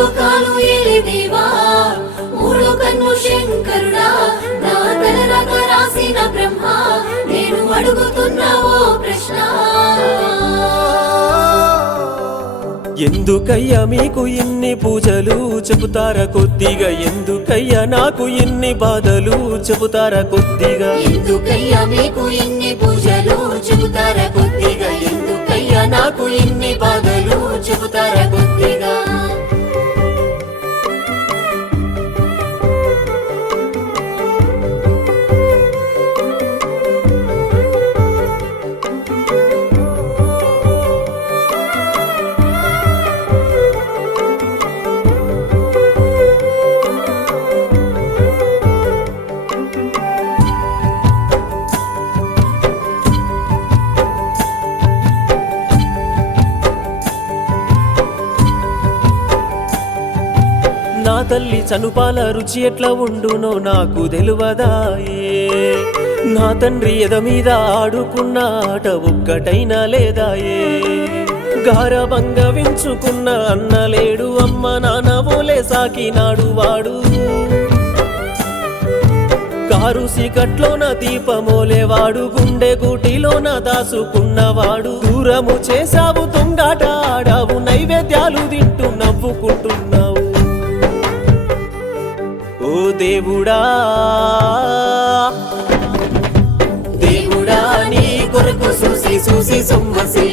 లోకాలు ఏలే దేవా మూడో కన్ను శంకరుడా నా తలరాత రాసిన బ్రహ్మ నేను అడుగుతున్నావో ప్రశ్న ఎందుకయ్యా మీకు ఇన్ని పూజలు చెబుతారా కొద్దిగా ఎందుకయ్యా నాకు ఇన్ని బాధలు చెబుతారా కొద్దిగా ఎందుకయ్యా మీకు ఇన్ని పూజలు చెబుతారా కొద్దిగా ఎందుకయ్యా నాకు ఇన్ని బాధలు చెబుతారా కొద్దిగా నా తల్లి చనుపాల రుచి ఎట్లా ఉండునో నాకు తెలువదాయే నా తండ్రి ఎద మీద ఆడుకున్న ఆట ఒక్కటైనా లేదాయే గారబంగా వించుకున్న అన్న లేడు అమ్మ నాన్న ఓలే సాకినాడు వాడు కారు సీకట్లోన దీపమోలేవాడు గుండె గూటిలోన దాసుకున్నవాడు దూరము చేసావు తొంగాట ఆడావు నైవేద్యాలు తింటూ నవ్వుకుంటున్నావు ఓ దేవుడా దేవుడా నీ కొరకు చూసి చూసి సొమ్మసి